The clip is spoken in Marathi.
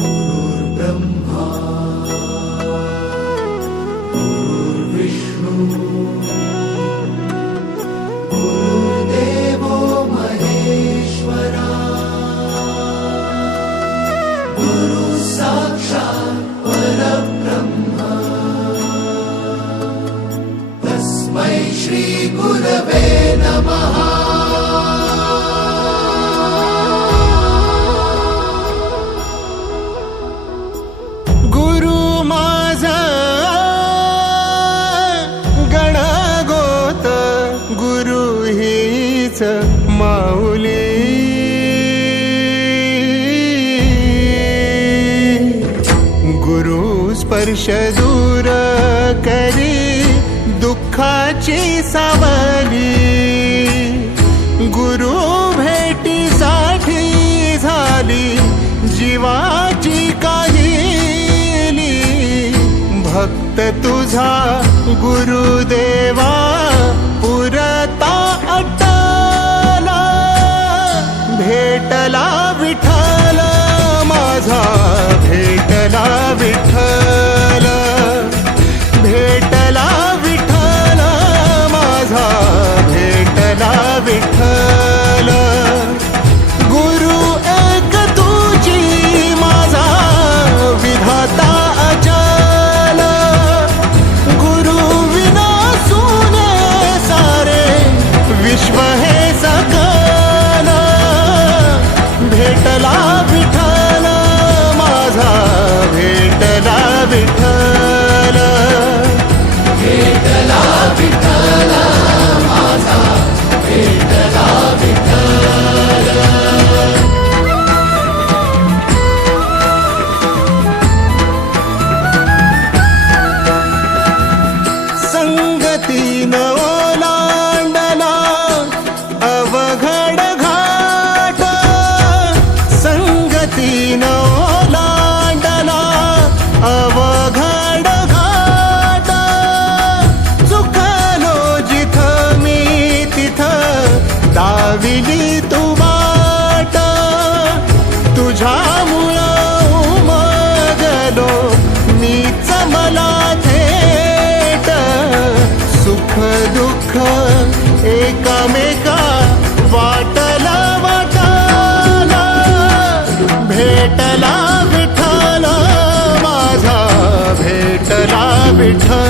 गुरुर्ब्रह्मा गुरुर्विष्णू गुरुर्देवो महेश्वरा गुरु साक्षात् परब्रह्म तस्मै श्री गुरवे नमः। माऊली गुरु स्पर्श दूर करी दुःखाची सावली, गुरु भेटीसाठी झाली जीवाची काहिली। भक्त तुझा गुरुदेवा पुरता अटला, भेटला विठ्ठल माझा, भेटला विठ्ठल, भेटला विठ्ठल माझा, भेटला विठ्ठल। गुरु एक तुझी माझा विधाता अचल, गुरु विना सुने सारे विश्व हे सकल। भेटला विठ्ठल माझा, भेटला विठ्ठल, भेटला विठ्ठल माझा, भेटला विठ्ठल। संगतीन ओलांडला अवघड घाट, संगतीन ओलांडला अवघड घाट। चुकलो जिथं मी तिथं दाविली तू वाट, तुझ्यामुळं उमगलो मीच मला थेट। सुख दुःख एकामेका वाटला वाटाला, भेटला विठ्ठल माझा, भेटला विठ्ठल।